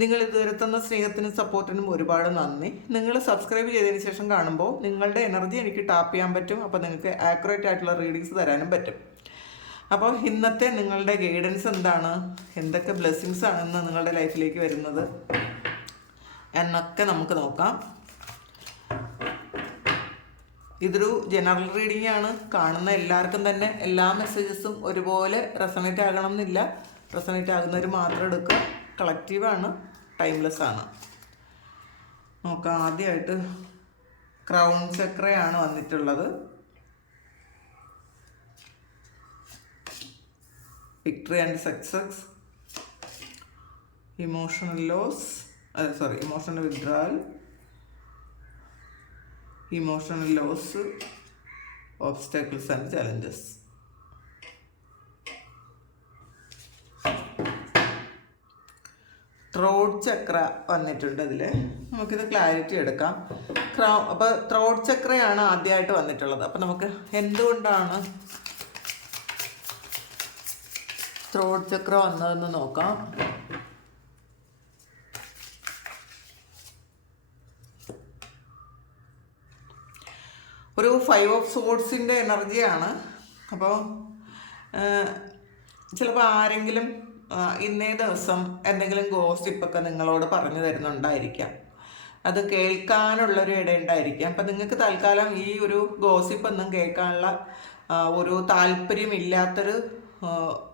നിങ്ങൾ ഇതുവരെ തന്ന സ്നേഹത്തിനും സപ്പോർട്ടിനും ഒരുപാട് നന്ദി. നിങ്ങൾ സബ്സ്ക്രൈബ് ചെയ്തതിന് ശേഷം കാണുമ്പോൾ നിങ്ങളുടെ എനർജി എനിക്ക് ടാപ്പ് ചെയ്യാൻ പറ്റും. അപ്പോൾ നിങ്ങൾക്ക് ആക്യുറേറ്റ് ആയിട്ടുള്ള റീഡിങ്സ് തരാനും പറ്റും. അപ്പോൾ ഇന്നത്തെ നിങ്ങളുടെ ഗൈഡൻസ് എന്താണ്? എന്തൊക്കെ ബ്ലെസ്സിങ്സ് ആണ് ഇന്ന് നിങ്ങളുടെ ലൈഫിലേക്ക് വരുന്നത്? എന്നൊക്കെ നമുക്ക് നോക്കാം. ഇതൊരു ജനറൽ റീഡിംഗ് ആണ്. കാണുന്ന എല്ലാവർക്കും തന്നെ എല്ലാ മെസ്സേജസും ഒരുപോലെ റെസണേറ്റ് ആകണം എന്നില്ല. റെസണേറ്റ് ആകുന്നവർ മാത്രം എടുക്കുക. കളക്റ്റീവാണ് ടൈംലെസ് ആണ്. നോക്കാം ആദ്യമായിട്ട് ക്രൗൺ ചക്രയാണ് വന്നിട്ടുള്ളത്. Victory and success emotional loss sorry emotional withdrawal emotional loss obstacles and challenges throat chakra വന്നിട്ടുണ്ട് ഇതിൽ നമുക്കിത് ക്ലാരിറ്റി എടുക്കാം. ക്രൗ അപ്പോൾ ത്രോട്ട് ചക്രയാണ് ആദ്യമായിട്ട് വന്നിട്ടുള്ളത്. അപ്പോൾ നമുക്ക് എന്തുകൊണ്ടാണ് ത്രോട്ട് ചക്ര വന്നതെന്ന് നോക്കാം. ഒരു ഫൈവ് ഓഫ് സോഡ്സിന്റെ എനർജിയാണ് അപ്പോൾ ചിലപ്പോൾ ആരെങ്കിലും ഇന്നേ ദിവസം എന്തെങ്കിലും ഗോസിപ്പൊക്കെ നിങ്ങളോട് പറഞ്ഞു തരുന്നുണ്ടായിരിക്കാം. അത് കേൾക്കാനുള്ളൊരു ഇടയുണ്ടായിരിക്കാം. അപ്പം നിങ്ങൾക്ക് തൽക്കാലം ഈ ഒരു ഗോസിപ്പൊന്നും കേൾക്കാനുള്ള ഒരു താല്പര്യമില്ലാത്തൊരു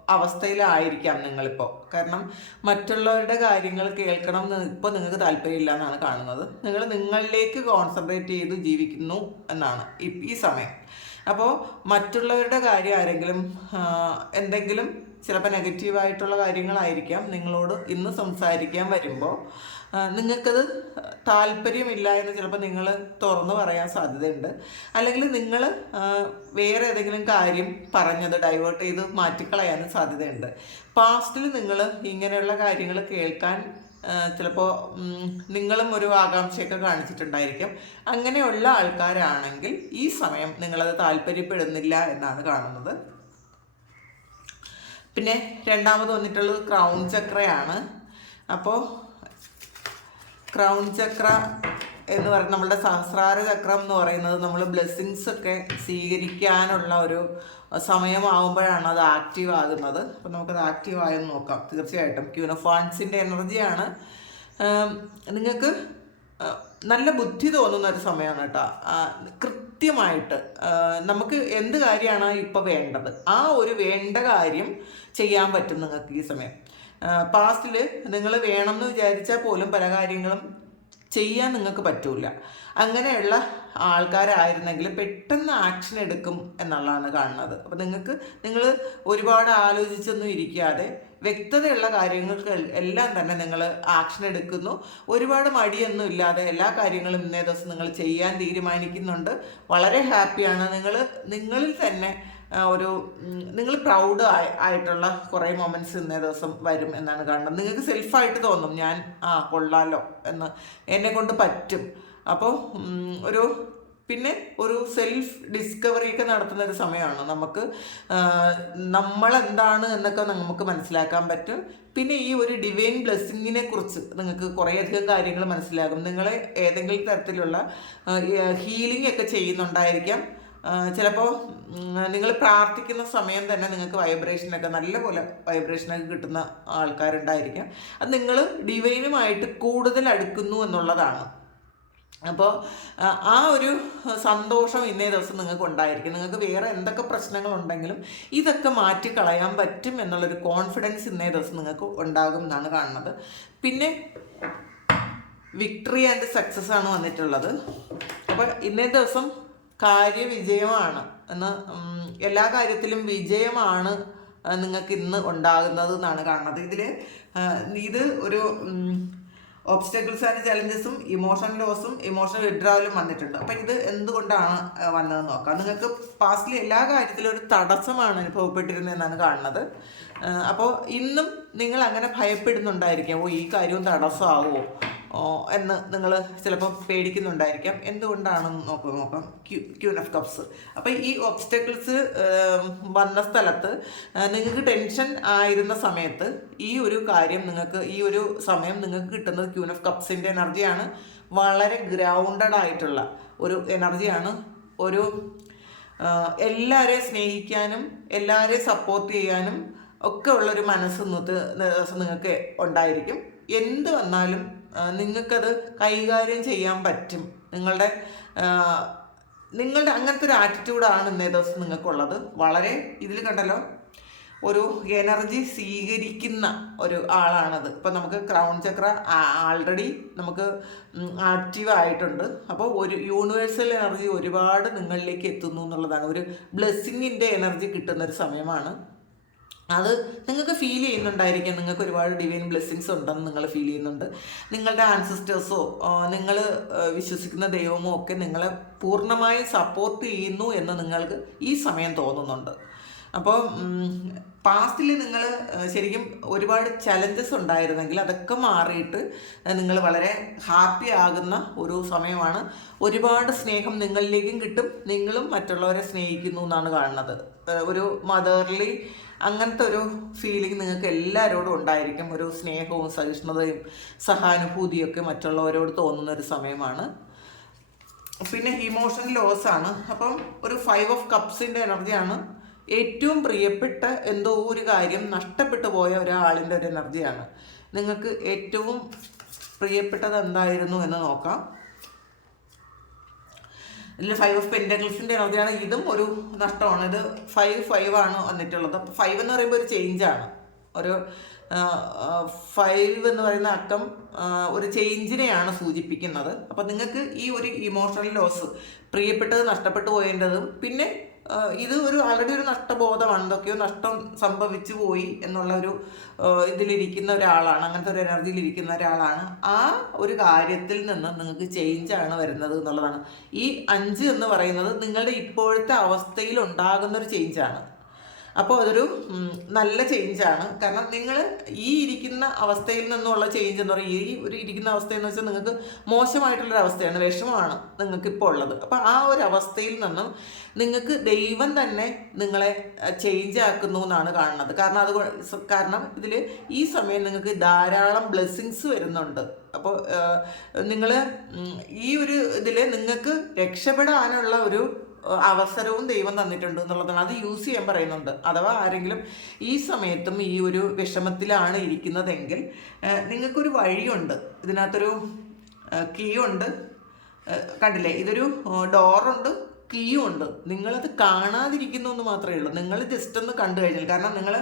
അവസ്ഥയിലായിരിക്കാം നിങ്ങളിപ്പോൾ കാരണം മറ്റുള്ളവരുടെ കാര്യങ്ങൾ കേൾക്കണം എന്ന് ഇപ്പോൾ നിങ്ങൾക്ക് താല്പര്യമില്ല എന്നാണ് കാണുന്നത്. നിങ്ങൾ നിങ്ങളിലേക്ക് കോൺസെൻട്രേറ്റ് ചെയ്ത് ജീവിക്കുന്നു എന്നാണ് ഈ സമയം. അപ്പോൾ മറ്റുള്ളവരുടെ കാര്യം ആരെങ്കിലും എന്തെങ്കിലും ചിലപ്പോൾ നെഗറ്റീവായിട്ടുള്ള കാര്യങ്ങളായിരിക്കാം. നിങ്ങളോട് ഇന്ന് സംസാരിക്കാൻ വരുമ്പോൾ നിങ്ങൾക്കത് താല്പര്യമില്ല എന്ന് ചിലപ്പോൾ നിങ്ങൾ തുറന്നു പറയാൻ സാധ്യതയുണ്ട്. അല്ലെങ്കിൽ നിങ്ങൾ വേറെ ഏതെങ്കിലും കാര്യം പറഞ്ഞത് ഡൈവേർട്ട് ചെയ്ത് മാറ്റിക്കളയാനും സാധ്യതയുണ്ട്. പാസ്റ്റിൽ നിങ്ങൾ ഇങ്ങനെയുള്ള കാര്യങ്ങൾ കേൾക്കാൻ ചിലപ്പോൾ നിങ്ങളും ഒരു ആകാംക്ഷയൊക്കെ കാണിച്ചിട്ടുണ്ടായിരിക്കും. അങ്ങനെയുള്ള ആൾക്കാരാണെങ്കിൽ ഈ സമയം നിങ്ങളത് താല്പര്യപ്പെടുന്നില്ല എന്നാണ് കാണുന്നത്. പിന്നെ രണ്ടാമത് വന്നിട്ടുള്ളത് ക്രൗൺ ചക്രയാണ്. അപ്പോൾ ക്രൗൺ ചക്ര എന്ന് പറയുന്നത് നമ്മുടെ സഹസ്രാര ചക്രം എന്ന് പറയുന്നത് നമ്മൾ ബ്ലെസ്സിങ്സ് ഒക്കെ സ്വീകരിക്കാനുള്ള ഒരു സമയമാകുമ്പോഴാണ് അത് ആക്റ്റീവ് ആകുന്നത്. അപ്പോൾ നമുക്കത് ആക്റ്റീവ് ആയെന്ന് നോക്കാം. തീർച്ചയായിട്ടും ക്യൂനോഫാൻസിന്റെ എനർജിയാണ് നിങ്ങൾക്ക് നല്ല ബുദ്ധി തോന്നുന്ന ഒരു സമയമാണ് കേട്ടോ. കൃത്യമായിട്ട് നമുക്ക് എന്ത് കാര്യമാണ് ഇപ്പോൾ വേണ്ടത്? ആ ഒരു വേണ്ട കാര്യം ചെയ്യാൻ പറ്റും നിങ്ങൾക്ക് ഈ സമയം. പാസ്റ്റിൽ നിങ്ങൾ വേണമെന്ന് വിചാരിച്ചാൽ പോലും പല കാര്യങ്ങളും ചെയ്യാൻ നിങ്ങൾക്ക് പറ്റൂല. അങ്ങനെയുള്ള ആൾക്കാരായിരുന്നെങ്കിൽ പെട്ടെന്ന് ആക്ഷൻ എടുക്കും എന്നുള്ളതാണ് കാണുന്നത്. അപ്പോൾ നിങ്ങൾക്ക് നിങ്ങൾ ഒരുപാട് ആലോചിച്ചൊന്നും ഇരിക്കാതെ വ്യക്തതയുള്ള കാര്യങ്ങൾക്ക് എല്ലാം തന്നെ നിങ്ങൾ ആക്ഷൻ എടുക്കുന്നു. ഒരുപാട് മടിയൊന്നും ഇല്ലാതെ എല്ലാ കാര്യങ്ങളും ഇന്നേ ദിവസം നിങ്ങൾ ചെയ്യാൻ തീരുമാനിക്കുന്നുണ്ട്. വളരെ ഹാപ്പിയാണ് നിങ്ങൾ നിങ്ങളിൽ തന്നെ ഒരു നിങ്ങൾ പ്രൗഡ് ആയിട്ടുള്ള കുറേ മൊമെന്റ്സ് ഇന്നേ ദിവസം വരും എന്നാണ് കാണുന്നത്. നിങ്ങൾക്ക് സെൽഫായിട്ട് തോന്നും ഞാൻ ആ കൊള്ളാലോ എന്ന്. എന്നെ കൊണ്ട് പറ്റും. അപ്പോൾ ഒരു പിന്നെ ഒരു സെൽഫ് ഡിസ്കവറി ഒക്കെ നടത്തുന്ന ഒരു സമയമാണ്. നമുക്ക് നമ്മൾ എന്താണ് എന്നൊക്കെ നമുക്ക് മനസ്സിലാക്കാൻ പറ്റും. പിന്നെ ഈ ഒരു ഡിവൈൻ ബ്ലെസ്സിങ്ങിനെ കുറിച്ച് നിങ്ങൾക്ക് കുറേയധികം കാര്യങ്ങൾ മനസ്സിലാകും. നിങ്ങൾ ഏതെങ്കിലും തരത്തിലുള്ള ഹീലിംഗ് ഒക്കെ ചെയ്യുന്നുണ്ടായിരിക്കാം. ചിലപ്പോൾ നിങ്ങൾ പ്രാർത്ഥിക്കുന്ന സമയം തന്നെ നിങ്ങൾക്ക് വൈബ്രേഷനൊക്കെ നല്ലപോലെ വൈബ്രേഷനൊക്കെ കിട്ടുന്ന ആൾക്കാരുണ്ടായിരിക്കാം. അത് നിങ്ങൾ ഡിവൈനുമായിട്ട് കൂടുതൽ അടുക്കുന്നു എന്നുള്ളതാണ്. അപ്പോൾ ആ ഒരു സന്തോഷം ഇന്നേ ദിവസം നിങ്ങൾക്ക് ഉണ്ടായിരിക്കും. നിങ്ങൾക്ക് വേറെ എന്തൊക്കെ പ്രശ്നങ്ങളുണ്ടെങ്കിലും ഇതൊക്കെ മാറ്റിക്കളയാൻ പറ്റും എന്നുള്ളൊരു കോൺഫിഡൻസ് ഇന്നേ ദിവസം നിങ്ങൾക്ക് ഉണ്ടാകും എന്നാണ് കാണുന്നത്. പിന്നെ വിക്ടറി ആൻഡ് സക്സസ് ആണ് വന്നിട്ടുള്ളത്. അപ്പോൾ ഇന്നേ ദിവസം കാര്യവിജയമാണ് എന്ന് എല്ലാ കാര്യത്തിലും വിജയമാണ് നിങ്ങൾക്ക് ഇന്ന് ഉണ്ടാകുന്നത് എന്നാണ് കാണുന്നത്. ഇതിൽ ഇത് ഒരു ഒബ്സ്റ്റക്കിൾസ് ആൻഡ് ചലഞ്ചസും ഇമോഷൻ ലോസും ഇമോഷണൽ വിഡ്രാവലും വന്നിട്ടുണ്ട്. അപ്പം ഇത് എന്തുകൊണ്ടാണ് വന്നതെന്ന് നോക്കാം. നിങ്ങൾക്ക് പാസ്റ്റിലെ എല്ലാ കാര്യത്തിലും ഒരു തടസ്സമാണ് അനുഭവപ്പെട്ടിരുന്നതെന്നാണ് കാണുന്നത്. അപ്പോൾ ഇന്നും നിങ്ങൾ അങ്ങനെ ഭയപ്പെടുന്നുണ്ടായിരിക്കാം. ഓ ഈ കാര്യവും തടസ്സമാകുമോ? എന്ന് നിങ്ങൾ ചിലപ്പോൾ പേടിക്കുന്നുണ്ടായിരിക്കാം. എന്തുകൊണ്ടാണെന്ന് നോക്കി നോക്കാം. ക്യൂ ക്യൂൻ ഓഫ് കപ്സ് അപ്പോൾ ഈ ഒബ്സ്റ്റക്കിൾസ് വന്ന സ്ഥലത്ത് നിങ്ങൾക്ക് ടെൻഷൻ ആയിരുന്ന സമയത്ത് ഈ ഒരു കാര്യം നിങ്ങൾക്ക് ഈ ഒരു സമയം നിങ്ങൾക്ക് കിട്ടുന്നത് ക്യൂൻ ഓഫ് കപ്സിന്റെ എനർജിയാണ് വളരെ ഗ്രൗണ്ടഡ് ആയിട്ടുള്ള ഒരു എനർജിയാണ് ഒരു എല്ലാവരെയും സ്നേഹിക്കാനും എല്ലാവരെയും സപ്പോർട്ട് ചെയ്യാനും ഒക്കെ ഉള്ളൊരു മനസ്സ് ഇന്നത്തെ നിങ്ങൾക്ക് ഉണ്ടായിരിക്കും. എന്ത് വന്നാലും നിങ്ങൾക്കത് കൈകാര്യം ചെയ്യാൻ പറ്റും. നിങ്ങളുടെ നിങ്ങളുടെ അങ്ങനത്തെ ഒരു ആറ്റിറ്റ്യൂഡാണ് ഇന്നേ ദിവസം നിങ്ങൾക്കുള്ളത്. വളരെ ഇതിൽ കണ്ടല്ലോ ഒരു എനർജി സ്വീകരിക്കുന്ന ഒരു ആളാണത്. ഇപ്പം നമുക്ക് ക്രൗൺ ചക്ര ആൾറെഡി നമുക്ക് ആക്റ്റീവ് ആയിട്ടുണ്ട്. അപ്പോൾ ഒരു യൂണിവേഴ്സൽ എനർജി ഒരുപാട് നിങ്ങളിലേക്ക് എത്തുന്നു എന്നുള്ളതാണ്. ഒരു ബ്ലെസ്സിങ്ങിന്റെ എനർജി കിട്ടുന്ന ഒരു സമയമാണ്. അത് നിങ്ങൾക്ക് ഫീൽ ചെയ്യുന്നുണ്ടായിരിക്കും. നിങ്ങൾക്ക് ഒരുപാട് ഡിവൈൻ ബ്ലെസ്സിങ്സ് ഉണ്ടെന്ന് നിങ്ങൾ ഫീൽ ചെയ്യുന്നുണ്ട്. നിങ്ങളുടെ ആൻസിസ്റ്റേഴ്സോ നിങ്ങൾ വിശ്വസിക്കുന്ന ദൈവമോ ഒക്കെ നിങ്ങളെ പൂർണമായി സപ്പോർട്ട് ചെയ്യുന്നു എന്ന് നിങ്ങൾക്ക് ഈ സമയം തോന്നുന്നുണ്ട്. അപ്പോൾ പാസ്റ്റിൽ നിങ്ങൾ ശരിക്കും ഒരുപാട് ചലഞ്ചസ് ഉണ്ടായിരുന്നെങ്കിൽ അതൊക്കെ മാറിയിട്ട് നിങ്ങൾ വളരെ ഹാപ്പി ആകുന്ന ഒരു സമയമാണ്. ഒരുപാട് സ്നേഹം നിങ്ങളിലേക്കും കിട്ടും. നിങ്ങളും മറ്റുള്ളവരെ സ്നേഹിക്കുന്നു എന്നാണ് കാണുന്നത്. ഒരു മദർലി അങ്ങനത്തെ ഒരു ഫീലിംഗ് നിങ്ങൾക്ക് എല്ലാവരോടും ഉണ്ടായിരിക്കും. ഒരു സ്നേഹവും സഹിഷ്ണുതയും സഹാനുഭൂതിയൊക്കെ മറ്റുള്ളവരോട് തോന്നുന്ന ഒരു സമയമാണ്. പിന്നെ ഇമോഷൻ ലോസ് ആണ്. അപ്പം ഒരു ഫൈവ് ഓഫ് കപ്സിന്റെ എനർജിയാണ് ഏറ്റവും പ്രിയപ്പെട്ട എന്തോ ഒരു കാര്യം നഷ്ടപ്പെട്ടു പോയ ഒരാളിന്റെ ഒരു എനർജിയാണ്. നിങ്ങൾക്ക് ഏറ്റവും പ്രിയപ്പെട്ടത് എന്തായിരുന്നു എന്ന് നോക്കാം. ഇതിൽ ഫൈവ് ഓഫ് പെന്റക്കിൾസിന്റെ എനർജിയാണ്. ഇതും ഒരു നഷ്ടമാണ്. ഇത് ഫൈവ് ഫൈവ് ആണ് വന്നിട്ടുള്ളത്. അപ്പോൾ ഫൈവ് എന്ന് പറയുമ്പോൾ ഒരു ചേഞ്ചാണ് ഒരു ഫൈവ് എന്ന് പറയുന്ന അക്കം ഒരു ചേഞ്ചിനെയാണ് സൂചിപ്പിക്കുന്നത്. അപ്പോൾ നിങ്ങൾക്ക് ഈ ഒരു ഇമോഷണൽ ലോസ് പ്രിയപ്പെട്ടത് നഷ്ടപ്പെട്ടു പോയേണ്ടതും പിന്നെ ഇത് ഒരു ആൾറെഡി ഒരു നഷ്ടബോധമാണ്. എന്തൊക്കെയോ നഷ്ടം സംഭവിച്ചു പോയി എന്നുള്ള ഒരു ഇതിലിരിക്കുന്ന ഒരാളാണ്. അങ്ങനത്തെ ഒരു എനർജിയിൽ ഇരിക്കുന്ന ഒരാളാണ്. ആ ഒരു കാര്യത്തിൽ നിന്ന് നിങ്ങൾക്ക് ചേഞ്ച് ആണ് വരുന്നത് എന്നുള്ളതാണ്. ഈ അഞ്ച് എന്ന് പറയുന്നത് നിങ്ങളുടെ ഇപ്പോഴത്തെ അവസ്ഥയിൽ ഉണ്ടാകുന്ന ഒരു ചേഞ്ചാണ് അപ്പോൾ അതൊരു നല്ല ചേഞ്ചാണ് കാരണം നിങ്ങൾ ഈ ഇരിക്കുന്ന അവസ്ഥയിൽ നിന്നുള്ള ചേഞ്ച് എന്ന് പറയുക ഈ ഒരു ഇരിക്കുന്ന അവസ്ഥ എന്ന് വെച്ചാൽ നിങ്ങൾക്ക് മോശമായിട്ടുള്ളൊരു അവസ്ഥയാണ് വിഷമമാണ് നിങ്ങൾക്ക് ഇപ്പോൾ ഉള്ളത്. അപ്പോൾ ആ ഒരു അവസ്ഥയിൽ നിന്നും നിങ്ങൾക്ക് ദൈവം തന്നെ നിങ്ങളെ ചേഞ്ച് ആക്കുന്നു എന്നാണ് കാണുന്നത്. കാരണം അത് കാരണം ഇതിൽ ഈ സമയം നിങ്ങൾക്ക് ധാരാളം ബ്ലെസ്സിങ്സ് വരുന്നുണ്ട്. അപ്പോൾ നിങ്ങൾ ഈ ഒരു ഇതിൽ നിങ്ങൾക്ക് രക്ഷപ്പെടാനുള്ള ഒരു അവസരവും ദൈവം തന്നിട്ടുണ്ട് എന്നുള്ളതാണ്. അത് യൂസ് ചെയ്യാൻ പറയുന്നുണ്ട്. അഥവാ ആരെങ്കിലും ഈ സമയത്തും ഈ ഒരു വിഷമത്തിലാണ് ഇരിക്കുന്നതെങ്കിൽ നിങ്ങൾക്കൊരു വഴിയുണ്ട്. ഇതിനകത്തൊരു കീ ഉണ്ട് കണ്ടില്ലേ? ഇതൊരു ഡോറുണ്ട് കീയും ഉണ്ട്. നിങ്ങളത് കാണാതിരിക്കുന്നു എന്ന് മാത്രമേ ഉള്ളൂ. നിങ്ങൾ ജസ്റ്റ് ഒന്ന് കണ്ടു കഴിഞ്ഞാൽ. കാരണം നിങ്ങൾ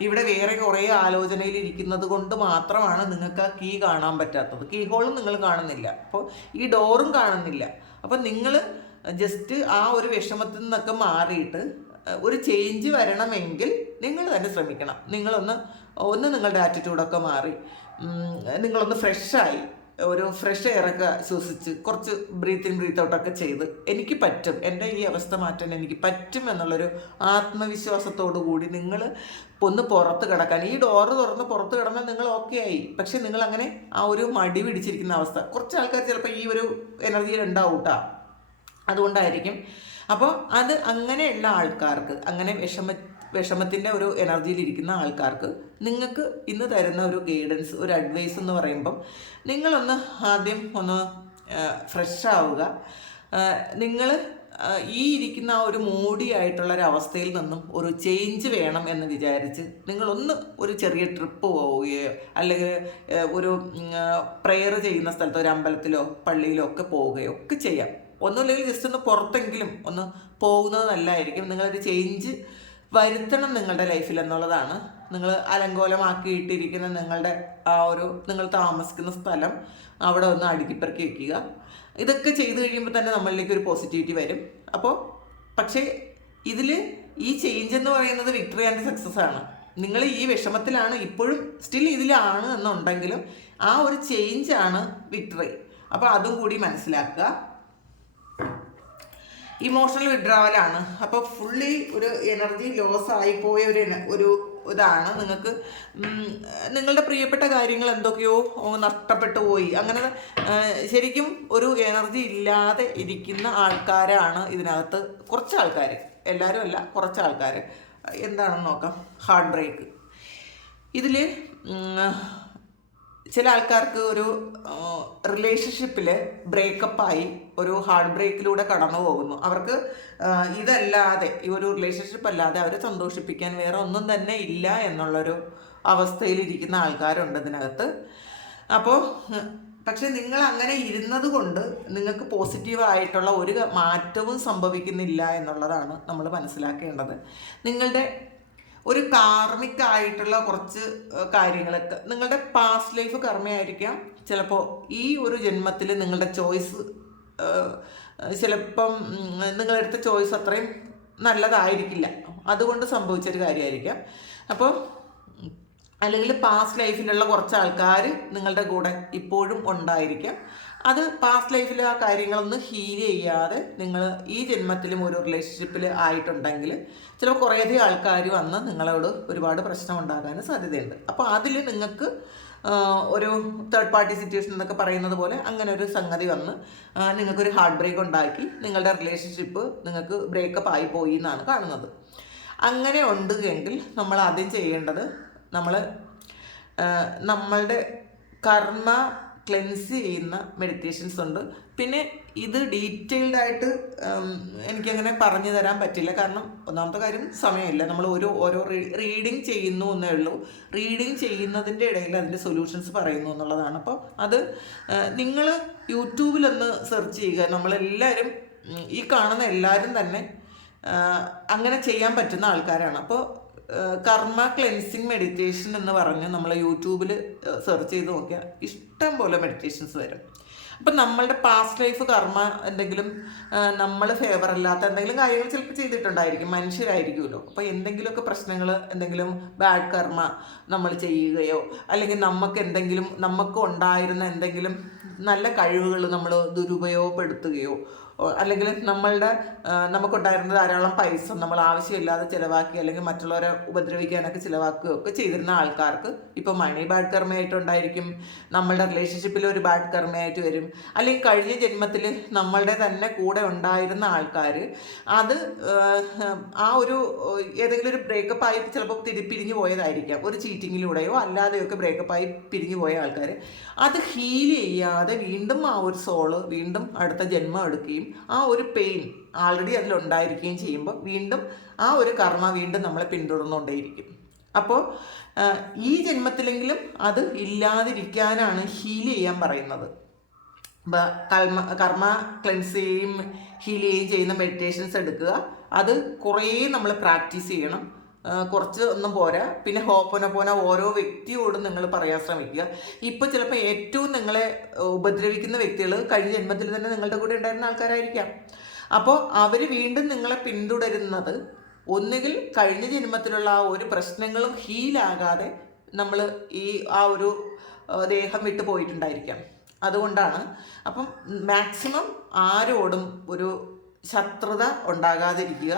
ഇവിടെ വേറെ കുറേ ആലോചനയിൽ ഇരിക്കുന്നത് കൊണ്ട് മാത്രമാണ് നിങ്ങൾക്ക് ആ കീ കാണാൻ പറ്റാത്തത്. കീ ഹോളും നിങ്ങൾ കാണുന്നില്ല. അപ്പോൾ ഈ ഡോറും കാണുന്നില്ല. അപ്പോൾ നിങ്ങൾ ജസ്റ്റ് ആ ഒരു വിഷമത്തിൽ നിന്നൊക്കെ മാറിയിട്ട് ഒരു ചേഞ്ച് വരണമെങ്കിൽ നിങ്ങൾ തന്നെ ശ്രമിക്കണം. നിങ്ങളൊന്ന് ഒന്ന് നിങ്ങളുടെ ആറ്റിറ്റ്യൂഡൊക്കെ മാറി. നിങ്ങളൊന്ന് ഫ്രഷായി ഒരു ഫ്രഷ് എയറൊക്കെ ശ്വസിച്ച് കുറച്ച് ബ്രീത്ത് ഇൻ ബ്രീത്ത് ഔട്ടൊക്കെ ചെയ്ത് എനിക്ക് പറ്റും. എന്റെ ഈ അവസ്ഥ മാറ്റാൻ എനിക്ക് പറ്റും എന്നുള്ളൊരു ആത്മവിശ്വാസത്തോടു കൂടി നിങ്ങൾ ഒന്ന് പുറത്ത് കിടക്കാൻ ഈ ഡോറ് തുറന്ന് പുറത്ത് കിടന്നാൽ നിങ്ങൾ ഓക്കെ ആയി. പക്ഷെ നിങ്ങൾ അങ്ങനെ ആ ഒരു മടി പിടിച്ചിരിക്കുന്ന അവസ്ഥ കുറച്ച് ആൾക്കാർ ചിലപ്പോൾ ഈ ഒരു എനർജിയിൽ ഉണ്ടാവും അതുകൊണ്ടായിരിക്കും. അപ്പോൾ അത് അങ്ങനെയുള്ള ആൾക്കാർക്ക് അങ്ങനെ വിഷമ വിഷമത്തിന്റെ ഒരു എനർജിയിൽ ഇരിക്കുന്ന ആൾക്കാർക്ക് നിങ്ങൾക്ക് ഇന്ന് തരുന്ന ഒരു ഗൈഡൻസ് ഒരു അഡ്വൈസ് എന്ന് പറയുമ്പം നിങ്ങളൊന്ന് ആദ്യം ഒന്ന് ഫ്രഷ് ആവുക. നിങ്ങൾ ഈ ഇരിക്കുന്ന ആ ഒരു മൂടി ആയിട്ടുള്ള ഒരു അവസ്ഥയിൽ നിന്നും ഒരു ചേഞ്ച് വേണം എന്ന് വിചാരിച്ച് നിങ്ങളൊന്ന് ഒരു ചെറിയ ട്രിപ്പ് പോവുകയോ അല്ലെങ്കിൽ ഒരു പ്രെയർ ചെയ്യുന്ന സ്ഥലത്ത് ഒരു അമ്പലത്തിലോ പള്ളിയിലോ ഒക്കെ പോവുകയോ ഒക്കെ ചെയ്യാം. ഒന്നുമില്ലെങ്കിൽ ജസ്റ്റ് ഒന്ന് പുറത്തെങ്കിലും ഒന്ന് പോകുന്നത് നല്ലതായിരിക്കും നിങ്ങളൊരു ചേഞ്ച് വരുത്തണം നിങ്ങളുടെ ലൈഫിൽ എന്നുള്ളതാണ്. നിങ്ങൾ അലങ്കോലമാക്കിയിട്ടിരിക്കുന്ന നിങ്ങളുടെ ആ ഒരു നിങ്ങൾ താമസിക്കുന്ന സ്ഥലം അവിടെ ഒന്ന് അടുക്കിപ്പെറുക്കി വെക്കുക. ഇതൊക്കെ ചെയ്തു കഴിയുമ്പോൾ തന്നെ നമ്മളിലേക്ക് ഒരു പോസിറ്റിവിറ്റി വരും. അപ്പോൾ പക്ഷേ ഇതിൽ ഈ ചേഞ്ച് എന്ന് പറയുന്നത് വിക്ടറി ആൻഡ് സക്സസ് ആണ്. നിങ്ങൾ ഈ വിഷമത്തിലാണ് ഇപ്പോഴും സ്റ്റിൽ ഇതിലാണ് എന്നുണ്ടെങ്കിലും ആ ഒരു ചേഞ്ച് ആണ് വിക്ടറി അപ്പോൾ അതും കൂടി മനസ്സിലാക്കുക. ഇമോഷണൽ വിഡ്രാവലാണ് അപ്പോൾ ഫുള്ളി ഒരു എനർജി ലോസ് ആയിപ്പോയ ഒരു ഒരു ഇതാണ്. നിങ്ങൾക്ക് നിങ്ങളുടെ പ്രിയപ്പെട്ട കാര്യങ്ങൾ എന്തൊക്കെയോ നഷ്ടപ്പെട്ടു പോയി. അങ്ങനെ ശരിക്കും ഒരു എനർജി ഇല്ലാതെ ഇരിക്കുന്ന ആൾക്കാരാണ് ഇതിനകത്ത് കുറച്ച് ആൾക്കാർ എല്ലാവരും അല്ല കുറച്ച് ആൾക്കാർ എന്താണെന്ന് നോക്കാം. ഹാർട്ട് ബ്രേക്ക് ഇതിൽ ചില ആൾക്കാർക്ക് ഒരു റിലേഷൻഷിപ്പിൽ ബ്രേക്കപ്പായി ഒരു ഹാർട്ട് ബ്രേക്കിലൂടെ കടന്നു പോകുന്നു. അവർക്ക് ഇതല്ലാതെ ഈ ഒരു റിലേഷൻഷിപ്പ് അല്ലാതെ അവരെ സന്തോഷിപ്പിക്കാൻ വേറെ ഒന്നും തന്നെ ഇല്ല എന്നുള്ളൊരു അവസ്ഥയിലിരിക്കുന്ന ആൾക്കാരുണ്ട് ഇതിനകത്ത്. അപ്പോൾ പക്ഷെ നിങ്ങൾ അങ്ങനെ ഇരുന്നത് കൊണ്ട് നിങ്ങൾക്ക് പോസിറ്റീവായിട്ടുള്ള ഒരു മാറ്റവും സംഭവിക്കുന്നില്ല എന്നുള്ളതാണ് നമ്മൾ മനസ്സിലാക്കേണ്ടത്. നിങ്ങളുടെ ഒരു കാർമിക് ആയിട്ടുള്ള കുറച്ച് കാര്യങ്ങളൊക്കെ. നിങ്ങളുടെ പാസ്റ്റ് ലൈഫ് കർമ്മയായിരിക്കാം. ചിലപ്പോൾ ഈ ഒരു ജന്മത്തിൽ നിങ്ങളുടെ ചോയ്സ് ചിലപ്പം നിങ്ങളെടുത്ത ചോയ്സ് അത്രയും നല്ലതായിരിക്കില്ല. അതുകൊണ്ട് സംഭവിച്ചൊരു കാര്യമായിരിക്കാം. അപ്പോൾ അല്ലെങ്കിൽ പാസ്റ്റ് ലൈഫിലുള്ള കുറച്ച് ആൾക്കാർ നിങ്ങളുടെ കൂടെ ഇപ്പോഴും ഉണ്ടായിരിക്കാം. അത് പാസ്റ്റ് ലൈഫിൽ ആ കാര്യങ്ങളൊന്നും ഹീൽ ചെയ്യാതെ നിങ്ങൾ ഈ ജന്മത്തിലും ഒരു റിലേഷൻഷിപ്പിൽ ആയിട്ടുണ്ടെങ്കിൽ ചിലപ്പോൾ കുറേയധികം ആൾക്കാർ വന്ന് നിങ്ങളോട് ഒരുപാട് പ്രശ്നം ഉണ്ടാകാൻ സാധ്യതയുണ്ട്. അപ്പോൾ അതിൽ നിങ്ങൾക്ക് ഒരു തേർഡ് പാർട്ടി സിറ്റുവേഷൻ എന്നൊക്കെ പറയുന്നത് പോലെ അങ്ങനെ ഒരു സംഗതി വന്ന് നിങ്ങൾക്കൊരു ഹാർട്ട് ബ്രേക്ക് ഉണ്ടാക്കി നിങ്ങളുടെ റിലേഷൻഷിപ്പ് നിങ്ങൾക്ക് ബ്രേക്കപ്പ് ആയി പോയി എന്നാണ് കാണുന്നത്. അങ്ങനെ ഉണ്ട് എങ്കിൽ നമ്മൾ ആദ്യം ചെയ്യേണ്ടത് നമ്മൾ നമ്മളുടെ കർമ്മ ക്ലെൻസ് ചെയ്യുന്ന മെഡിറ്റേഷൻസ് ഉണ്ട്. പിന്നെ ഇത് ഡീറ്റെയിൽഡ് ആയിട്ട് എനിക്കങ്ങനെ പറഞ്ഞു തരാൻ പറ്റില്ല. കാരണം ഒന്നാമത്തെ കാര്യം സമയമില്ല. നമ്മൾ ഓരോ ഓരോ റീഡിങ് ചെയ്യുന്നു എന്നേ ഉള്ളൂ. റീഡിങ് ചെയ്യുന്നതിന്റെ ഇടയിൽ അതിന്റെ സൊല്യൂഷൻസ് പറയുന്നു എന്നുള്ളതാണ്. അപ്പോൾ അത് നിങ്ങൾ യൂട്യൂബിലൊന്ന് സെർച്ച് ചെയ്യുക. നമ്മളെല്ലാവരും ഈ കാണുന്ന എല്ലാവരും തന്നെ അങ്ങനെ ചെയ്യാൻ പറ്റുന്ന ആൾക്കാരാണ്. അപ്പോൾ കർമ്മ ക്ലെൻസിങ് മെഡിറ്റേഷൻ എന്ന് പറഞ്ഞ് നമ്മൾ യൂട്യൂബിൽ സെർച്ച് ചെയ്ത് നോക്കിയാൽ ഇഷ്ടം പോലെ മെഡിറ്റേഷൻസ് വരും. അപ്പം നമ്മളുടെ പാസ്റ്റ് ലൈഫ് കർമ്മ എന്തെങ്കിലും നമ്മൾ ഫേവർ അല്ലാത്ത എന്തെങ്കിലും കാര്യങ്ങൾ ചിലപ്പോൾ ചെയ്തിട്ടുണ്ടായിരിക്കും. മനുഷ്യരായിരിക്കുമല്ലോ. അപ്പോൾ എന്തെങ്കിലുമൊക്കെ പ്രശ്നങ്ങൾ എന്തെങ്കിലും ബാഡ് കർമ്മ നമ്മൾ ചെയ്യുകയോ അല്ലെങ്കിൽ നമുക്ക് എന്തെങ്കിലും നമുക്ക് ഉണ്ടായിരുന്ന എന്തെങ്കിലും നല്ല കഴിവുകൾ നമ്മൾ ദുരുപയോഗപ്പെടുത്തുകയോ അല്ലെങ്കിൽ നമ്മളുടെ നമുക്കുണ്ടായിരുന്ന ധാരാളം പൈസ നമ്മൾ ആവശ്യമില്ലാതെ ചിലവാക്കി അല്ലെങ്കിൽ മറ്റുള്ളവരെ ഉപദ്രവിക്കാനൊക്കെ ചിലവാക്കുകയോ ഒക്കെ ചെയ്തിരുന്ന ആൾക്കാർക്ക് ഇപ്പോൾ മണി ബാഡ് കർമ്മയായിട്ടുണ്ടായിരിക്കും നമ്മളുടെ റിലേഷൻഷിപ്പിൽ ഒരു ബാഡ് കർമ്മയായിട്ട് വരും. അല്ലെങ്കിൽ കഴിഞ്ഞ ജന്മത്തിൽ നമ്മളുടെ തന്നെ കൂടെ ഉണ്ടായിരുന്ന ആൾക്കാർ അത് ആ ഒരു ഏതെങ്കിലും ഒരു ബ്രേക്കപ്പ് ആയി ചിലപ്പോൾ തിരി പിരിഞ്ഞു പോയതായിരിക്കാം. ഒരു ചീറ്റിങ്ങിലൂടെയോ അല്ലാതെയൊക്കെ ബ്രേക്കപ്പ് ആയി പിരിഞ്ഞു പോയ ആൾക്കാർ. അത് ഹീൽ ചെയ്യാതെ വീണ്ടും ആ ഒരു സോൾ വീണ്ടും അടുത്ത ജന്മം എടുക്കുകയും ആ ഒരു പെയിൻ ആൾറെഡി അതിലുണ്ടായിരിക്കുകയും ചെയ്യുമ്പോൾ വീണ്ടും ആ ഒരു കർമ്മ വീണ്ടും നമ്മളെ പിന്തുടർന്നുകൊണ്ടേയിരിക്കും. അപ്പോൾ ഈ ജന്മത്തിലെങ്കിലും അത് ഇല്ലാതിരിക്കാനാണ് ഹീൽ ചെയ്യാൻ പറയുന്നത്. കർമ്മ കർമ്മ ക്ലെൻസ് ചെയ്യുകയും ഹീൽ ചെയ്യുകയും ചെയ്യുന്ന മെഡിറ്റേഷൻസ് എടുക്കുക. അത് കുറേ നമ്മൾ പ്രാക്ടീസ് ചെയ്യണം. കുറച്ച് ഒന്നും പോരാ. പിന്നെ ഹോപ്പന പോന ഓരോ വ്യക്തിയോടും നിങ്ങൾ പറയാൻ ശ്രമിക്കുക. ഇപ്പോൾ ചിലപ്പോൾ ഏറ്റവും നിങ്ങളെ ഉപദ്രവിക്കുന്ന വ്യക്തികൾ കഴിഞ്ഞ ജന്മത്തിൽ തന്നെ നിങ്ങളുടെ കൂടെ ഉണ്ടായിരുന്ന ആൾക്കാരായിരിക്കാം. അപ്പോൾ അവർ വീണ്ടും നിങ്ങളെ പിന്തുടരുന്നത് ഒന്നുകിൽ കഴിഞ്ഞ ജന്മത്തിലുള്ള ആ ഒരു പ്രശ്നങ്ങളും ഹീലാകാതെ നമ്മൾ ഈ ആ ഒരു ദേഹം വിട്ടു പോയിട്ടുണ്ടായിരിക്കാം. അതുകൊണ്ടാണ് അപ്പം മാക്സിമം ആരോടും ഒരു ശത്രുത ഉണ്ടാകാതിരിക്കുക.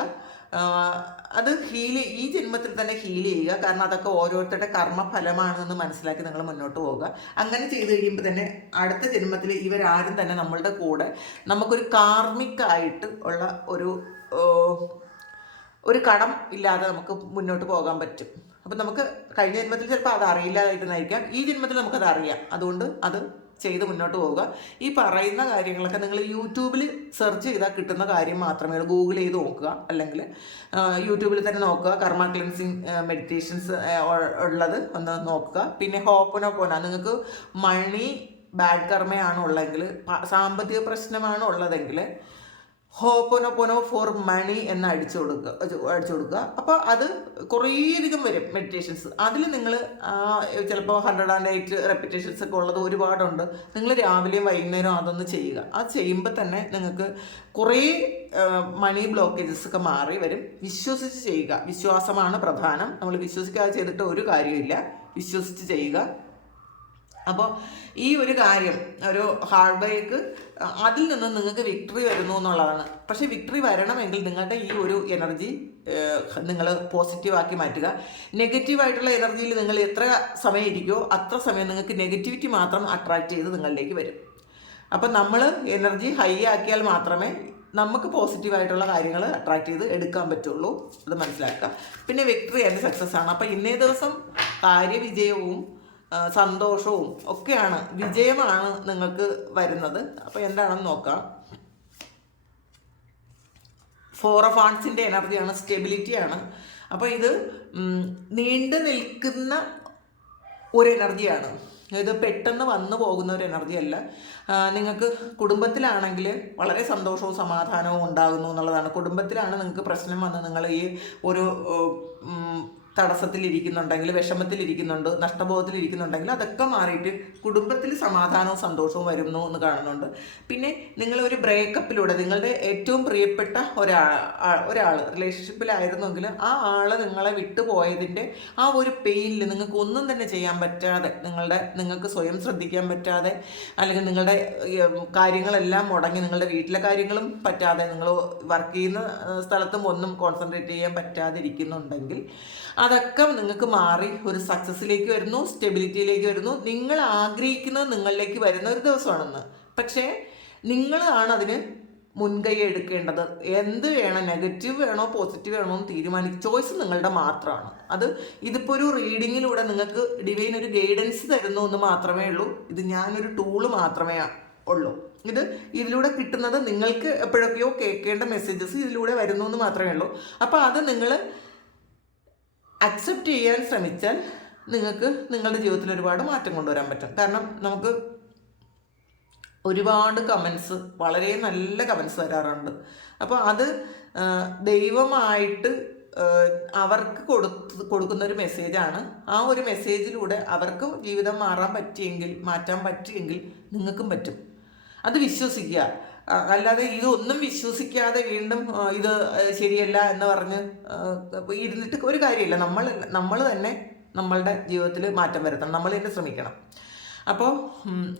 അത് ഹീൽ ഈ ജന്മത്തിൽ തന്നെ ഹീൽ ചെയ്യുക. കാരണം അതൊക്കെ ഓരോരുത്തരുടെ കർമ്മഫലമാണെന്ന് മനസ്സിലാക്കി നിങ്ങൾ മുന്നോട്ട് പോവുക. അങ്ങനെ ചെയ്ത് കഴിയുമ്പോൾ തന്നെ അടുത്ത ജന്മത്തിൽ ഇവരാരും തന്നെ നമ്മളുടെ കൂടെ നമുക്കൊരു കാർമ്മിക്കായിട്ട് ഉള്ള ഒരു ഒരു കടം ഇല്ലാതെ നമുക്ക് മുന്നോട്ട് പോകാൻ പറ്റും. അപ്പം നമുക്ക് കഴിഞ്ഞ ജന്മത്തിൽ ചിലപ്പോൾ അത് നയിക്കാം ഈ ജന്മത്തിൽ നമുക്കത് അറിയാം. അതുകൊണ്ട് അത് ചെയ്ത് മുന്നോട്ട് പോവുക. ഈ പറയുന്ന കാര്യങ്ങളൊക്കെ നിങ്ങൾ യൂട്യൂബിൽ സെർച്ച് ചെയ്താൽ കിട്ടുന്ന കാര്യം മാത്രമേ ഉള്ളൂ. ഗൂഗിൾ ചെയ്ത് നോക്കുക. അല്ലെങ്കിൽ യൂട്യൂബിൽ തന്നെ നോക്കുക. കർമ്മ ക്ലിൻസിങ് മെഡിറ്റേഷൻസ് ഉള്ളത് ഒന്ന് നോക്കുക. പിന്നെ ഹോപ്പനോ പോന നിങ്ങൾക്ക് മണി ബാഡ് കർമ്മയാണ് ഉള്ളതെങ്കിൽ സാമ്പത്തിക പ്രശ്നമാണ് ഉള്ളതെങ്കിൽ ഹോപ്പൊനൊപ്പൊനോ ഫോർ മണി എന്ന് അടിച്ചു കൊടുക്കുക അടിച്ചു കൊടുക്കുക അപ്പോൾ അത് കുറേയധികം വരും മെഡിറ്റേഷൻസ് അതിൽ നിങ്ങൾ ചിലപ്പോൾ ഹൺഡ്രഡ് ആൻഡ് എയ്റ്റ് റെപ്പിറ്റേഷൻസ് ഒക്കെ ഉള്ളത് ഒരുപാടുണ്ട്. നിങ്ങൾ രാവിലെയും വൈകുന്നേരവും അതൊന്ന് ചെയ്യുക. അത് ചെയ്യുമ്പോൾ തന്നെ നിങ്ങൾക്ക് കുറേ മണി ബ്ലോക്കേജസ് ഒക്കെ മാറി വരും. വിശ്വസിച്ച് ചെയ്യുക. വിശ്വാസമാണ് പ്രധാനം. നമ്മൾ വിശ്വസിക്കാതെ ചെയ്തിട്ട് ഒരു കാര്യമില്ല വിശ്വസിച്ച് ചെയ്യുക. അപ്പോൾ ഈ ഒരു കാര്യം ഒരു ഹാർഡ് ബൈക്ക് അതിൽ നിന്ന് നിങ്ങൾക്ക് വിക്ടറി വരുന്നു എന്നുള്ളതാണ്. പക്ഷേ വിക്ടറി വരണമെങ്കിൽ നിങ്ങളുടെ ഈ ഒരു എനർജി നിങ്ങൾ പോസിറ്റീവാക്കി മാറ്റുക. നെഗറ്റീവായിട്ടുള്ള എനർജിയിൽ നിങ്ങൾ എത്ര സമയം ഇരിക്കുമോ അത്ര സമയം നിങ്ങൾക്ക് നെഗറ്റിവിറ്റി മാത്രം അട്രാക്ട് ചെയ്ത് നിങ്ങളിലേക്ക് വരും. അപ്പം നമ്മൾ എനർജി ഹൈ ആക്കിയാൽ മാത്രമേ നമുക്ക് പോസിറ്റീവായിട്ടുള്ള കാര്യങ്ങൾ അട്രാക്ട് ചെയ്ത് എടുക്കാൻ പറ്റുള്ളൂ. അത് മനസ്സിലാക്കുക. പിന്നെ വിക്ടറി ആൻഡ് സക്സസ് ആണ്. അപ്പം ഇന്നേ ദിവസം കാര്യവിജയവും സന്തോഷവും ഒക്കെയാണ് വിജയമാണ് നിങ്ങൾക്ക് വരുന്നത്. അപ്പോൾ എന്താണെന്ന് നോക്കാം. ഫോർ ഓഫ് ആർട്സിന്റെ എനർജിയാണ് സ്റ്റെബിലിറ്റിയാണ് അപ്പോൾ ഇത് നീണ്ടു നിൽക്കുന്ന ഒരു എനർജിയാണ് ഇത് പെട്ടെന്ന് വന്നു പോകുന്ന ഒരു എനർജി അല്ല. നിങ്ങൾക്ക് കുടുംബത്തിലാണെങ്കിൽ വളരെ സന്തോഷവും സമാധാനവും ഉണ്ടാകുന്നു എന്നുള്ളതാണ്. കുടുംബത്തിലാണ് നിങ്ങൾക്ക് പ്രശ്നം വന്ന് നിങ്ങൾ ഈ ഒരു തടസ്സത്തിലിരിക്കുന്നുണ്ടെങ്കിൽ വിഷമത്തിലിരിക്കുന്നുണ്ട് നഷ്ടബോധത്തിലിരിക്കുന്നുണ്ടെങ്കിൽ അതൊക്കെ മാറിയിട്ട് കുടുംബത്തിൽ സമാധാനവും സന്തോഷവും വരുന്നു എന്ന് കാണുന്നുണ്ട്. പിന്നെ നിങ്ങൾ ഒരു ബ്രേക്കപ്പിലൂടെ നിങ്ങളുടെ ഏറ്റവും പ്രിയപ്പെട്ട ഒരാൾ ഒരാൾ റിലേഷൻഷിപ്പിലായിരുന്നെങ്കിൽ ആ ആൾ നിങ്ങളെ വിട്ടുപോയതിന്റെ ആ ഒരു പെയിനിൽ നിങ്ങൾക്ക് ഒന്നും തന്നെ ചെയ്യാൻ പറ്റാതെ നിങ്ങളുടെ നിങ്ങൾക്ക് സ്വയം ശ്രദ്ധിക്കാൻ പറ്റാതെ അല്ലെങ്കിൽ നിങ്ങളുടെ കാര്യങ്ങളെല്ലാം മുടങ്ങി നിങ്ങളുടെ വീട്ടിലെ കാര്യങ്ങളും പറ്റാതെ നിങ്ങൾ വർക്ക് ചെയ്യുന്ന സ്ഥലത്തും ഒന്നും കോൺസെൻട്രേറ്റ് ചെയ്യാൻ പറ്റാതെ ഇരിക്കുന്നുണ്ടെങ്കിൽ അതൊക്കെ നിങ്ങൾക്ക് മാറി. ഒരു സക്സസ്സിലേക്ക് വരുന്നു സ്റ്റെബിലിറ്റിയിലേക്ക് വരുന്നു. നിങ്ങൾ ആഗ്രഹിക്കുന്നത് നിങ്ങളിലേക്ക് വരുന്ന ഒരു ദിവസമാണെന്ന്. പക്ഷേ നിങ്ങളാണ് അതിന് മുൻകൈ എടുക്കേണ്ടത്. എന്ത് വേണം നെഗറ്റീവ് വേണോ പോസിറ്റീവ് വേണോ എന്ന് തീരുമാനിക്കും ചോയ്സ് നിങ്ങളുടെ മാത്രമാണ്. അത് ഇതിപ്പോൾ ഒരു റീഡിങ്ങിലൂടെ നിങ്ങൾക്ക് ഡിവൈൻ ഒരു ഗൈഡൻസ് തരുന്നു എന്ന് മാത്രമേ ഉള്ളൂ. ഇത് ഞാനൊരു ടൂൾ മാത്രമേ ഉള്ളൂ. ഇത് ഇതിലൂടെ കിട്ടുന്നത് നിങ്ങൾക്ക് എപ്പോഴൊക്കെയോ കേൾക്കേണ്ട മെസ്സേജസ് ഇതിലൂടെ വരുന്നു എന്ന് മാത്രമേ ഉള്ളൂ. അപ്പോൾ അത് നിങ്ങൾ അക്സെപ്റ്റ് ചെയ്യാൻ ശ്രമിച്ചാൽ നിങ്ങൾക്ക് നിങ്ങളുടെ ജീവിതത്തിൽ ഒരുപാട് മാറ്റം കൊണ്ടുവരാൻ പറ്റും. കാരണം നമുക്ക് ഒരുപാട് കമൻസ് വളരെ നല്ല കമൻസ് വരാറുണ്ട്. അപ്പോൾ അത് ദൈവമായിട്ട് അവർക്ക് കൊടുത്ത് കൊടുക്കുന്ന ഒരു മെസ്സേജാണ് ആ ഒരു മെസ്സേജിലൂടെ അവർക്ക് ജീവിതം മാറാൻ പറ്റിയെങ്കിൽ മാറ്റാൻ പറ്റിയെങ്കിൽ നിങ്ങൾക്കും പറ്റും. അത് വിശ്വസിക്കുക. അല്ലാതെ ഇതൊന്നും വിശ്വസിക്കാതെ വീണ്ടും ഇത് ശരിയല്ല എന്ന് പറഞ്ഞ് ഇരുന്നിട്ട് ഒരു കാര്യമില്ല. നമ്മൾ നമ്മൾ തന്നെ നമ്മളുടെ ജീവിതത്തിൽ മാറ്റം വരുത്തണം. നമ്മൾ തന്നെ ശ്രമിക്കണം. അപ്പോൾ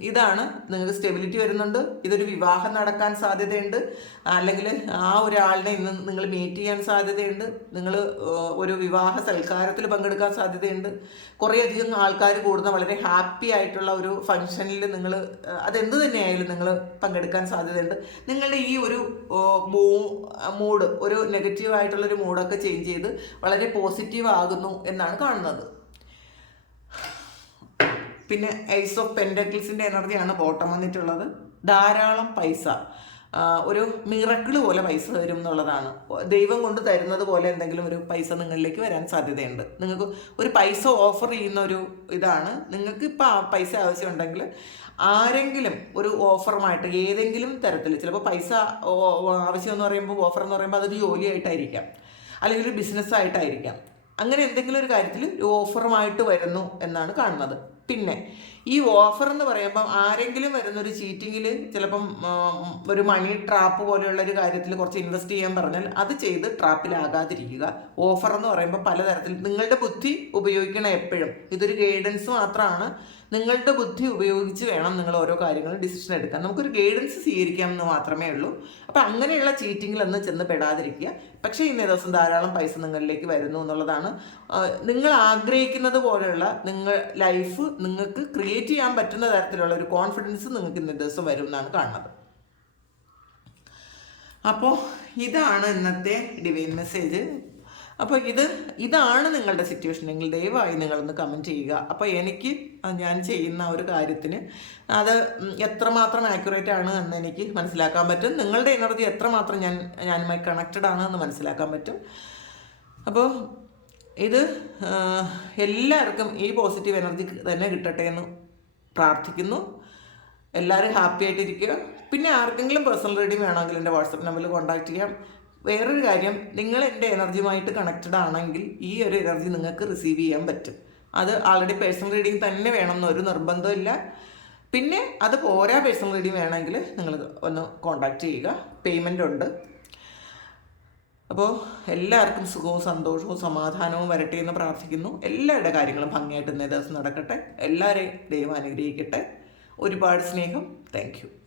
ഇതാണ് നിങ്ങൾക്ക് സ്റ്റെബിലിറ്റി വരുന്നുണ്ട്. ഇതൊരു വിവാഹം നടക്കാൻ സാധ്യതയുണ്ട്. അല്ലെങ്കിൽ ആ ഒരാളിനെ ഇന്ന് നിങ്ങൾ മീറ്റ് ചെയ്യാൻ സാധ്യതയുണ്ട്. നിങ്ങൾ ഒരു വിവാഹ സൽക്കാരത്തിൽ പങ്കെടുക്കാൻ സാധ്യതയുണ്ട്. കുറേയധികം ആൾക്കാർ കൂടുന്ന വളരെ ഹാപ്പി ആയിട്ടുള്ള ഒരു ഫംഗ്ഷനിൽ നിങ്ങൾ അതെന്ത് തന്നെയായാലും നിങ്ങൾ പങ്കെടുക്കാൻ സാധ്യതയുണ്ട്. നിങ്ങളുടെ ഈ ഒരു മൂഡ് ഒരു നെഗറ്റീവ് ആയിട്ടുള്ളൊരു മൂഡൊക്കെ ചേഞ്ച് ചെയ്ത് വളരെ പോസിറ്റീവ് ആകുന്നു എന്നാണ് കാണുന്നത്. പിന്നെ ഐസ് ഓഫ് പെൻഡക്കിൾസിന്റെ എനർജിയാണ് ബോട്ടം വന്നിട്ടുള്ളത്. ധാരാളം പൈസ. ഒരു മിറക്കിൾ പോലെ പൈസ തരും എന്നുള്ളതാണ്. ദൈവം കൊണ്ട് തരുന്നത് പോലെ എന്തെങ്കിലും ഒരു പൈസ നിങ്ങളിലേക്ക് വരാൻ സാധ്യതയുണ്ട്. നിങ്ങൾക്ക് ഒരു പൈസ ഓഫർ ചെയ്യുന്ന ഒരു ഇതാണ്. നിങ്ങൾക്ക് ഇപ്പോൾ ആ പൈസ ആവശ്യമുണ്ടെങ്കിൽ ആരെങ്കിലും ഒരു ഓഫറുമായിട്ട് ഏതെങ്കിലും തരത്തിൽ ചിലപ്പോൾ പൈസ ആവശ്യം എന്ന് പറയുമ്പോൾ ഓഫർ എന്ന് പറയുമ്പോൾ അതൊരു ജോലിയായിട്ടായിരിക്കാം. അല്ലെങ്കിൽ ഒരു ബിസിനസ്സായിട്ടായിരിക്കാം അങ്ങനെ എന്തെങ്കിലും ഒരു കാര്യത്തിൽ ഒരു ഓഫറുമായിട്ട് വരുന്നു എന്നാണ് കാണുന്നത്. പിന്നെ ഈ ഓഫർ എന്ന് പറയുമ്പം ആരെങ്കിലും വരുന്ന ഒരു ചീറ്റിങ്ങിൽ ചിലപ്പം ഒരു മണി ട്രാപ്പ് പോലെയുള്ള ഒരു കാര്യത്തിൽ കുറച്ച് ഇൻവെസ്റ്റ് ചെയ്യാൻ പറഞ്ഞാൽ അത് ചെയ്ത് ട്രാപ്പിലാകാതിരിക്കുക ഓഫർ എന്ന് പറയുമ്പോൾ പലതരത്തിൽ നിങ്ങളുടെ ബുദ്ധി ഉപയോഗിക്കണം എപ്പോഴും. ഇതൊരു ഗൈഡൻസ് മാത്രമാണ്. നിങ്ങളുടെ ബുദ്ധി ഉപയോഗിച്ച് വേണം നിങ്ങൾ ഓരോ കാര്യങ്ങളും ഡിസിഷൻ എടുക്കാൻ. നമുക്കൊരു ഗൈഡൻസ് സ്വീകരിക്കാം എന്ന് മാത്രമേ ഉള്ളൂ. അപ്പം അങ്ങനെയുള്ള ചീറ്റിങ്ങിലൊന്നും ചെന്ന് പെടാതിരിക്കുക. പക്ഷേ ഇന്നേ ദിവസം ധാരാളം പൈസ നിങ്ങളിലേക്ക് വരുന്നു എന്നുള്ളതാണ്. നിങ്ങൾ ആഗ്രഹിക്കുന്നത് പോലെയുള്ള നിങ്ങൾ ലൈഫ് നിങ്ങൾക്ക് ക്രിയേറ്റ് ചെയ്യാൻ പറ്റുന്ന തരത്തിലുള്ള ഒരു കോൺഫിഡൻസ് നിങ്ങൾക്ക് ഇന്നത്തെ ദിവസം വരും എന്നാണ് കാണുന്നത്. അപ്പോൾ ഇതാണ് ഇന്നത്തെ ഡിവൈൻ മെസ്സേജ് അപ്പോൾ ഇത് ഇതാണ് നിങ്ങളുടെ സിറ്റുവേഷൻ എങ്കിൽ ദയവായി നിങ്ങളൊന്ന് കമന്റ് ചെയ്യുക. അപ്പോൾ എനിക്ക് ഞാൻ ചെയ്യുന്ന ഒരു കാര്യത്തിന് അത് എത്രമാത്രം ആക്യുറേറ്റ് ആണ് എന്ന് എനിക്ക് മനസ്സിലാക്കാൻ പറ്റും. നിങ്ങളുടെ എനർജി എത്രമാത്രം ഞാൻ ഞാനുമായി കണക്റ്റഡ് ആണ് എന്ന് മനസ്സിലാക്കാൻ പറ്റും. അപ്പോൾ ഇത് എല്ലാവർക്കും ഈ പോസിറ്റീവ് എനർജി തന്നെ കിട്ടട്ടെ എന്ന് പ്രാർത്ഥിക്കുന്നു. എല്ലാവരും ഹാപ്പി ആയിട്ടിരിക്കുക. പിന്നെ ആർക്കെങ്കിലും പേഴ്സണൽ റീഡിംഗ് വേണമെങ്കിൽ എന്റെ വാട്സപ്പ് നമ്പറിൽ കോൺടാക്ട് ചെയ്യാം. വേറൊരു കാര്യം നിങ്ങൾ എന്റെ എനർജിയുമായിട്ട് കണക്റ്റഡ് ആണെങ്കിൽ ഈ ഒരു എനർജി നിങ്ങൾക്ക് റിസീവ് ചെയ്യാൻ പറ്റും. അത് ആൾറെഡി പേഴ്സണൽ റീഡിംഗ് തന്നെ വേണമെന്ന് ഒരു നിർബന്ധമില്ല പിന്നെ അത് പോരാ പേഴ്സണൽ റീഡിംഗ് വേണമെങ്കിൽ നിങ്ങൾ ഒന്ന് കോൺടാക്റ്റ് ചെയ്യുക. പേയ്മെന്റ് ഉണ്ട്. അപ്പോൾ എല്ലാവർക്കും സുഖവും സന്തോഷവും സമാധാനവും വരട്ടെ എന്ന് പ്രാർത്ഥിക്കുന്നു. എല്ലാവരുടെ കാര്യങ്ങളും ഭംഗിയായിട്ട് ഇന്നേ ദിവസം നടക്കട്ടെ. എല്ലാവരെയും ദൈവം അനുഗ്രഹിക്കട്ടെ. ഒരുപാട് സ്നേഹം. താങ്ക്